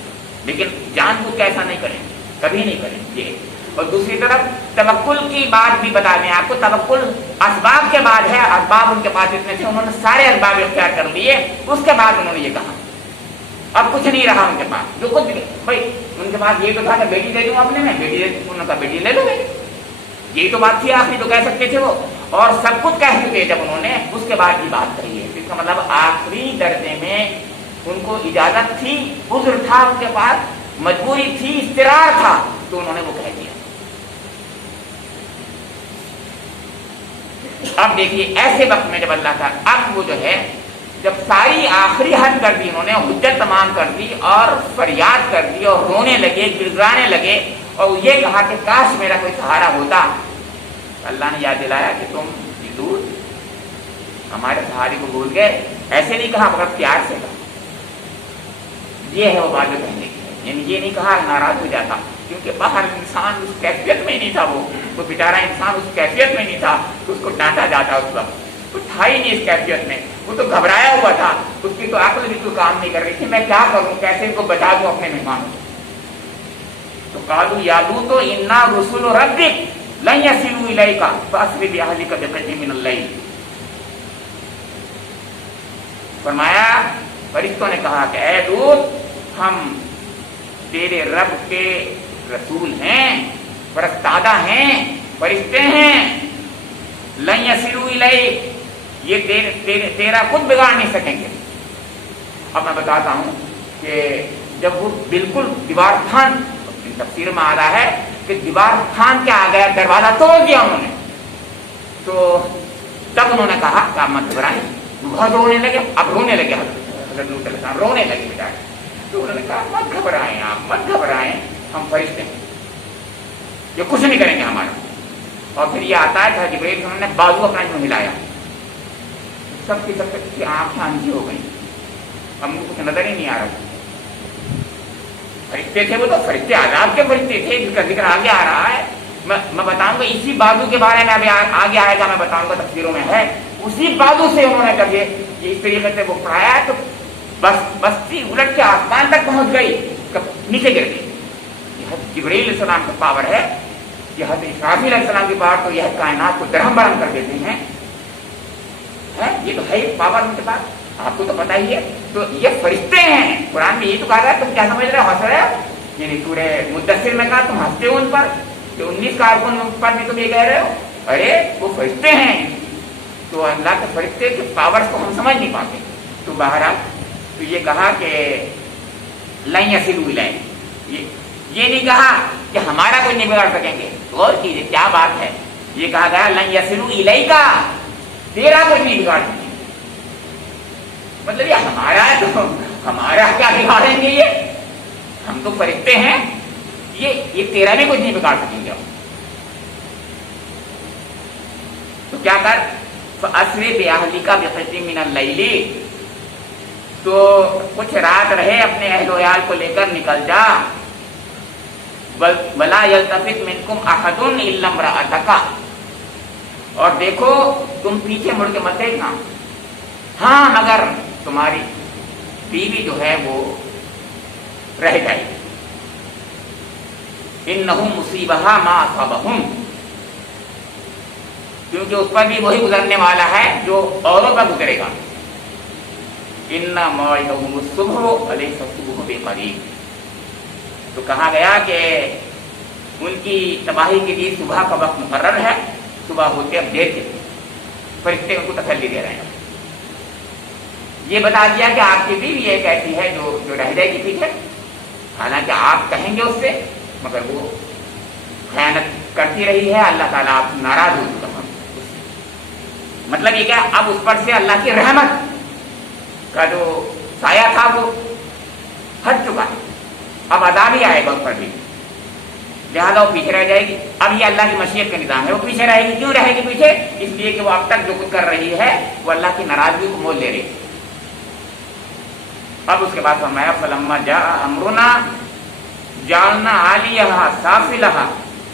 लेकिन जानबूझ के ऐसा नहीं करेंगे, कभी नहीं करेंगे। और दूसरी तरफ तवक्कुल की बात भी बता दें आपको, तवक्कुल असबाब के बाद है, असबाब उनके पास इतने थे, उन्होंने सारे असबाब इख्तियार कर लिए, उसके बाद उन्होंने ये कहा अब कुछ नहीं रहा उनके पास, जो कुछ भाई उनके पास ये तो था कि बेटी दे दूँ अपने में, उन्होंने कहा बेटी ले लो, यही तो बात थी आखिरी तो कह सकते थे वो, और सब कुछ कह चुके जब उन्होंने, उसके बाद ये बात कही है। इसका मतलब आखिरी दर्जे में उनको इजाजत थी, उज़्र था उनके पास, मजबूरी थी, इस्तिरार था, तो उन्होंने वो कह दिया। अब देखिए ऐसे वक्त में जब अल्लाह का, अब वो जो है जब सारी आखिरी हद कर दी उन्होंने, हुज्जत तमाम कर दी और फरियाद कर दी और रोने लगे, गिड़गिड़ाने लगे, और ये कहा कि काश मेरा कोई सहारा होता, अल्लाह ने याद दिलाया कि तुम दूर हमारे सहारे को भूल गए। ऐसे नहीं कहा, बहुत प्यार से कहा। ये है वो बात जो कहने की है, यानी ये नहीं कहा नाराज हो जाता, क्योंकि बाहर इंसान उस कैफियत में नहीं था, वो बेचारा इंसान उस कैफियत में नहीं था, तो उसको डांटा जाता उस वक्त, तो था ही नहीं इस कैफियत में, वो तो घबराया हुआ था, उसकी तो अक्ल भी तो काम नहीं कर रही थी, मैं क्या करूं, कैसे इनको बचा दूं अपने मेहमानों को। तो कालू यादू तो इन्ना रुसुल रब्बिक लन यसिलू इलैका फअस्रि बिअहलिका बिक़ित्अम मिनल लैल। फरमाया फरिश्तों ने कहा कि ऐ लूत, हम तेरे रब के रसूल हैं, फरिश्तादा हैं, फरिश्ते हैं, लन यसिलू इलैक, ये तेरा खुद बिगाड़ नहीं सकेंगे। अब मैं बताता हूं कि जब वो बिल्कुल दीवार फान, तफसीर में आ रहा है कि दीवार फान के आ गया, दरवाजा तोड़ दिया उन्होंने, तो तब उन्होंने कहा कि आप मत घबराएं, बहुत रोने लगे, अब रोने लगे, रोने लगे बेचारे। तो उन्होंने कहा मत घबराएं, आप मत घबराएं, हम फरिश्ते हैं, ये कुछ नहीं करेंगे हमारा। और फिर ये आता है जिब्रील, उन्होंने बाजू अपना यूं हिलाया, सबकी आंखें अंधी हो गई, हमको कुछ नजर ही नहीं आ रहा। फरिश्ते थे वो, तो फरिश्ते आजाद के फरिश्ते थे, जिसका जिक्र आगे आ रहा है। मैं बताऊंगा इसी बाजू के बारे में, अभी आगे आएगा, मैं बताऊंगा, तफसीरों में है। उसी बाजू से उन्होंने कभी इस तरीके से वो पढ़ाया, तो बस बस्ती उलट के आसमान तक पहुंच गई, नीचे गिर गई। यह जिब्रील अलैहिस्सलाम की पावर है, यह इसराफील अलैहिस्सलाम की पावर, तो यह कायनात को दरहम बरहम कर देते हैं, ये तो है पावर उनके पास, आपको तो पता ही है। तो ये फरिश्ते हैं, कुरान में यही तो कहा है, तुम क्या समझ रहे हो, हंस रहे हो, यानी सूरह मुद्दस्सिर में कहा तुम हंसते हो उन पर, कि 19 कारकुन पर भी तुम ये कह रहे हो अरे वो फरिश्ते हैं, तो अल्लाह के फरिश्ते के पावर्स को हम समझ नहीं पाते। तो बहरहाल तो ये कहा कि लन यसिलू इलैहि, ये नहीं कहा कि हमारा कोई नहीं बिगाड़ सकेंगे। और कीजिए क्या बात है, ये कहा गया लन यसिलू इलैका, तेरा कोई नहीं बिगाड़ सकेंगे। मतलब ये हमारा है तो हमारा क्या बिगाड़ेंगे, ये हम तो फरिश्ते हैं, ये तेरा भी कुछ नहीं बिगाड़ सकेंगे। तो क्या कर, असरे बेअहलिका बिक़ित्तिन मिनल लैली, तो कुछ रात रहे अपने अहलोयाल को लेकर निकल जा। वला यल्तफित मिनकुम अहदुन इल्ला इम्रअतका, और देखो तुम पीछे मुड़ के मत देखना, हाँ मगर तुम्हारी बीवी जो है वो रह जाएगी। इन्नहु मुसीबहा मा असाबहुम, क्योंकि उस पर भी वही गुजरने वाला है जो औरों पर गुजरेगा। इन्ना मौइदहुमुस सुबह अलैसा सुबह बेक़रीब, तो कहा गया कि उनकी तबाही के लिए सुबह का वक्त मुकर्रर है, सुबह होते अब देर के फरिश्ते उनको तसल्ली दे रहे हैं। ये बता दिया कि आपकी बीवी एक ऐसी है जो रह जाएगी पीछे, हालांकि आप कहेंगे उससे मगर वो खयानत करती रही है, अल्लाह ताला आप नाराज हो चुका है। मतलब ये क्या, अब उस पर से अल्लाह की रहमत का जो साया था वो हट चुका है, अब अज़ाब ही आएगा उस पर भी, लिहाजा वो पीछे रह जाएगी। अब ये अल्लाह की मशीयत का निज़ाम है, वो पीछे रहेगी। क्यों रहेगी पीछे? इसलिए कि वो अब तक जो कुछ कर रही है वो अल्लाह की नाराजगी को मोल ले रही है। अब उसके बाद फरमाया फलम्मा जा अमरुना जालना आलियहा साफिलहा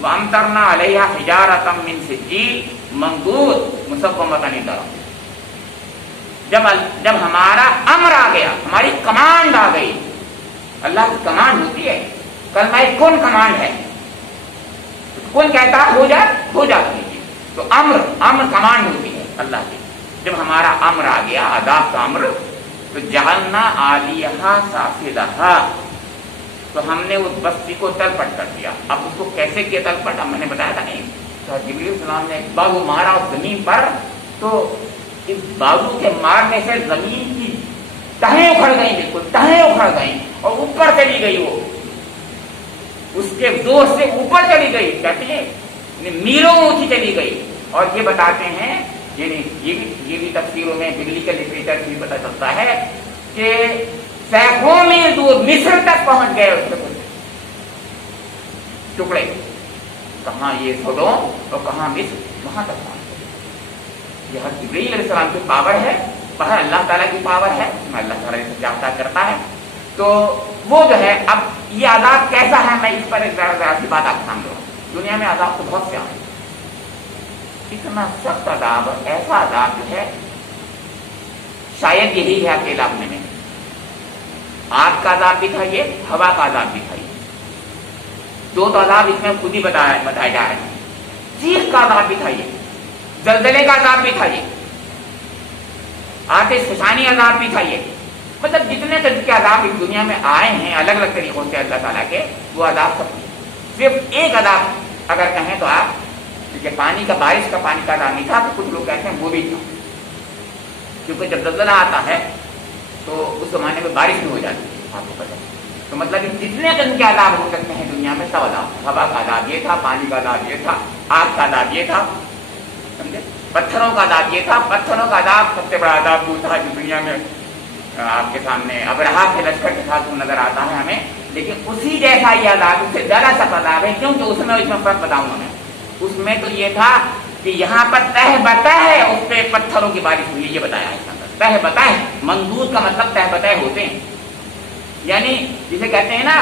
व अमतरना अलैहा हिजारतम मिन सिज्जील मंदूद मुसव्वमतन इंदा, जब हमारा अमर आ गया, हमारी कमांड आ गई, अल्लाह की कमांड होती है, कलमा कुन कमांड है, कौन कहता हो जाती है, तो अम्र कमांड होती है अल्लाह की। जब हमारा अम्र आ गया, अदाब का अम्र, तो जहन्ना आलिहा साफिलहा, तो हमने उस बस्ती को तलपट कर दिया। अब उसको कैसे किया तलपट, अब मैंने बताया था नहीं, तो जिब्रील सलाम ने एक बाजू मारा उस जमीन पर, तो इस बाजू के मारने से जमीन की तहें उखड़ गई, बिल्कुल तहें उखड़ गई और ऊपर चली गई, वो उसके जोर से ऊपर चली गई, कहते हैं मीलों ऊंची चली गई। और ये बताते हैं, ये भी तफसीरों में बिब्लिकल लिटरेचर से पता चलता है कि सैकड़ों मील दूर मिस्र तक पहुंच गए उसके कुछ टुकड़े, कहाँ ये सोडोम और कहाँ मिस्र, वहां तक पहुंच गए। यह जिब्रील अलैहिस्सलाम की पावर है, वह अल्लाह ताला की पावर है, अल्लाह ताला इसे चाहता करता है। तो वो जो है, अब ये आजाद कैसा है, मैं इस पर एक जरा सी बात आपको समझ रहा हूँ। दुनिया में आजाद तो बहुत से आए, इतना सख्त आजाब, ऐसा आजाब जो है शायद यही है अकेला अपने में। आग का आजाब भी था ये, हवा का आजाब भी था ये, दो तो आजाब इसमें खुद ही बताए जा रहे हैं। चीख का आजाब भी था ये, जलजले का आजाब भी था ये, आतिशफशानी आजाब भी था ये। मतलब जितने तरह के आजाब इस दुनिया में आए हैं अलग अलग तरीकों से अल्लाह ताला के, वो आजाब सब सिर्फ एक आजाब अगर कहें तो आप, क्योंकि पानी का, बारिश का पानी का आजाब नहीं था, तो कुछ लोग कहते हैं वो भी था, क्योंकि जब जलजला आता है तो उस जमाने में बारिश भी हो जाती है, आपको पता है। तो मतलब जितने तरह के आजाब हो सकते हैं दुनिया में सब आजाब, हवा का आजाब ये था, पानी का आजाब ये था, आग का आजाब ये था, समझे, पत्थरों का आजाब ये था। पत्थरों का आजाब सबसे बड़ा आजाब वो था जो दुनिया में आपके सामने अबरहा के लश्कर के साथ नजर आता है हमें, लेकिन उसी जैसा ये आजाब, उससे ज्यादा सा आजाब है। क्योंकि उसमें फर्क बताऊंगा मैं। उसमें तो ये था कि यहाँ पर तह बतह है, उस पर पत्थरों की बारिश हुई, ये बताया है। तह बतह, मंदूद का मतलब तह बतह होते हैं, यानी जिसे कहते हैं ना,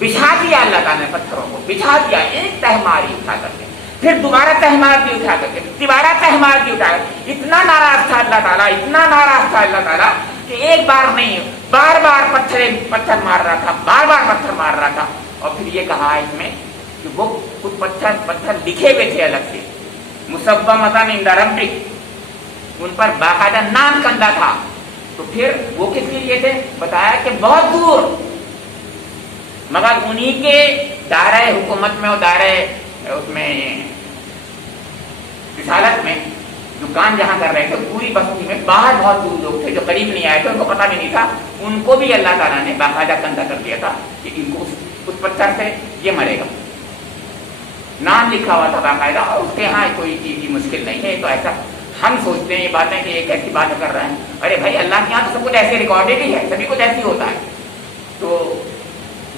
बिछा दिया अल्लाह ताला ने पत्थरों को, बिछा दिया, एक तह मारी उठा करके, फिर दोबारा तह मार दी उठा करके, दोबारा तह मार दी उठा करके। इतना नाराज था अल्लाह ताला, इतना नाराज था अल्लाह ताला कि एक बार नहीं, बार बार पत्थर मार रहा था, बार बार पत्थर मार रहा था। और फिर ये कहा इसमें कि वो कुछ पत्थर लिखे हुए थे अलग से, मुसव्वमतन इंदा रब्बिक, उन पर बाकायदा नाम कंदा था। तो फिर वो किसके लिए थे, बताया कि बहुत दूर, मगर उन्हीं के दायरे हुकूमत में और दायरे उसमें رسالت میں جو کام جہاں کر رہے تھے پوری بستی میں باہر بہت دور لوگ تھے جو قریب نہیں آئے تھے، ان کو پتہ بھی نہیں تھا، ان کو بھی اللہ تعالیٰ نے باقاعدہ کندا کر دیا تھا کہ ان کو اس پتھر سے یہ مرے گا، نام لکھا ہوا تھا باقاعدہ، اور اس کے یہاں کوئی چیز کی مشکل نہیں ہے۔ تو ایسا ہم سوچتے ہیں یہ باتیں کہ ایک ایسی باتیں کر رہے ہیں، ارے بھائی اللہ کے یہاں تو سب کچھ ایسے ریکارڈیڈ ہی ہے، سبھی کچھ ایسے ہوتا ہے۔ تو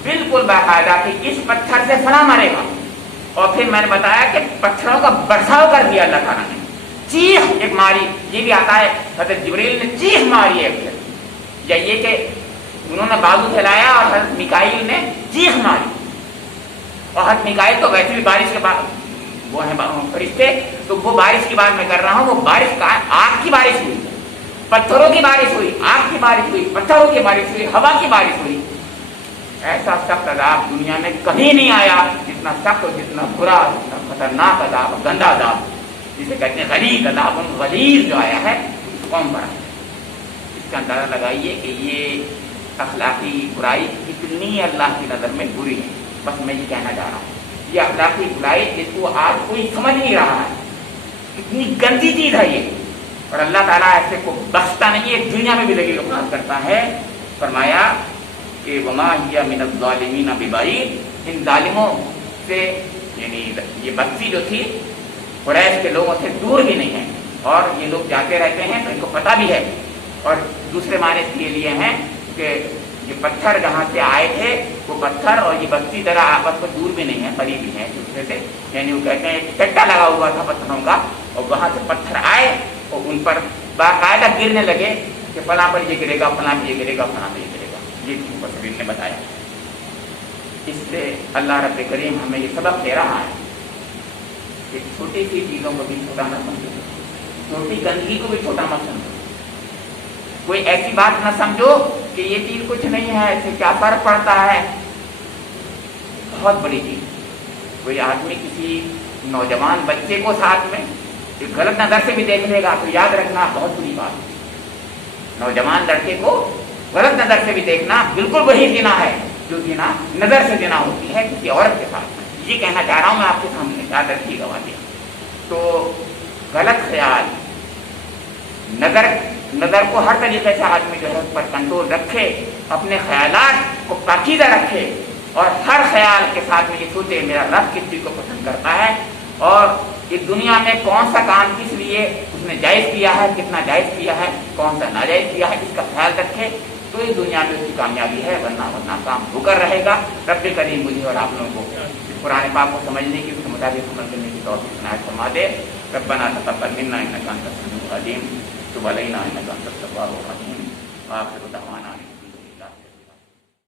بالکل باقاعدہ کہ اس پتھر سے فلاں مرے گا، اور پھر میں نے بتایا کہ پتھروں کا برساؤ کر دیا اللہ تعالیٰ نے، چیخ ایک ماری، یہ بھی آتا ہے حضرت جبریل نے چیخ ماری ہے، یا یہ کہ انہوں نے بازو پھیلایا اور حضرت میکائیل نے چیخ ماری، اور حضرت میکائیل تو ویسے بھی بارش کے بعد وہ ہیں فرشتے، تو وہ بارش کی بات میں کر رہا ہوں، وہ بارش کا آگ کی بارش ہوئی، پتھروں کی بارش ہوئی، آگ کی بارش ہوئی، پتھروں کی بارش ہوئی، ہوا کی بارش ہوئی۔ ایسا سخت عذاب دنیا میں کبھی نہیں آیا جتنا سخت اور جتنا برا، جتنا خطرناک عذاب، گندا عذاب جسے کہتے ہیں غلیظ عذاب، غلیظ جو آیا ہے اس قوم پر۔ اس کا اندازہ لگائیے کہ یہ اخلاقی برائی کتنی اللہ کی نظر میں بری ہے۔ بس میں یہ کہنا چاہ رہا ہوں، یہ اخلاقی برائی جس کو آج کوئی سمجھ نہیں رہا ہے، کتنی گندی چیز ہے یہ، اور اللہ تعالیٰ ایسے کو بخشتا نہیں ہے، دنیا میں بھی لگی رکاوٹ کرتا ہے۔ فرمایا کہ وما ہی من الظالمین ببعید، ان ظالموں سے یعنی یہ بستی جو تھی قریش کے لوگوں سے دور بھی نہیں ہے، اور یہ لوگ جاتے رہتے ہیں تو ان کو پتہ بھی ہے۔ اور دوسرے معنی اس لیے ہیں کہ یہ پتھر جہاں سے آئے تھے وہ پتھر اور یہ بستی ذرا آپس میں دور بھی نہیں ہے، قریب ہی ہے دوسرے سے، یعنی وہ کہتے ہیں ایک چٹا لگا ہوا تھا پتھروں کا، اور وہاں سے پتھر آئے اور ان پر باقاعدہ گرنے لگے کہ فلاں پر یہ گرے گا، فلاں پہ یہ گرے گا، فلاں پہ یہ گرے گا۔ یہ مفسرین نے بتایا۔ اس سے اللہ رب کریم ہمیں یہ سبق دے رہا ہے کہ چھوٹی سی چیزوں کو بھی چھوٹا نہ سمجھو، چھوٹی گندگی کو بھی چھوٹا مت سمجھو، کوئی ایسی بات نہ سمجھو کہ یہ چیز کچھ نہیں ہے، اس سے کیا فرق پڑتا ہے، بہت بڑی چیز۔ کوئی آدمی کسی نوجوان بچے کو ساتھ میں ایک غلط نظر سے بھی دیکھ لے گا تو یاد رکھنا بہت بری بات ہے۔ نوجوان لڑکے کو غلط نظر سے بھی دیکھنا بالکل وہی زنا ہے جو زنا نظر سے زنا ہوتی ہے کسی عورت کے ساتھ۔ یہ کہنا چاہ رہا ہوں میں آپ کے سامنے، یاد رکھیے گا واقعہ۔ تو غلط خیال، نظر کو ہر طریقے سے آدمی جو ہے اس پر کنٹرول رکھے، اپنے خیالات کو پاکیزہ رکھے، اور ہر خیال کے ساتھ میں یہ سوچے میرا رب کس چیز کو پسند کرتا ہے، اور اس دنیا میں کون سا کام کس لیے اس نے جائز کیا ہے، کتنا جائز کیا ہے، کون سا ناجائز کیا ہے، اس کا خیال رکھے تو اس دنیا میں اس کی کامیابی ہے، ورنہ کام ہو کر رہے گا۔ رب کریم مجھے اور آپ لوگوں کو قرآن پاک کو سمجھنے کی، اس کے مطابق عمل کرنے کی توفیق عنایت فرما دے۔ ربنا تقبل منا انک انت السمیع العلیم، تب علینا انک انت التواب الرحیم، وآخر دعوانا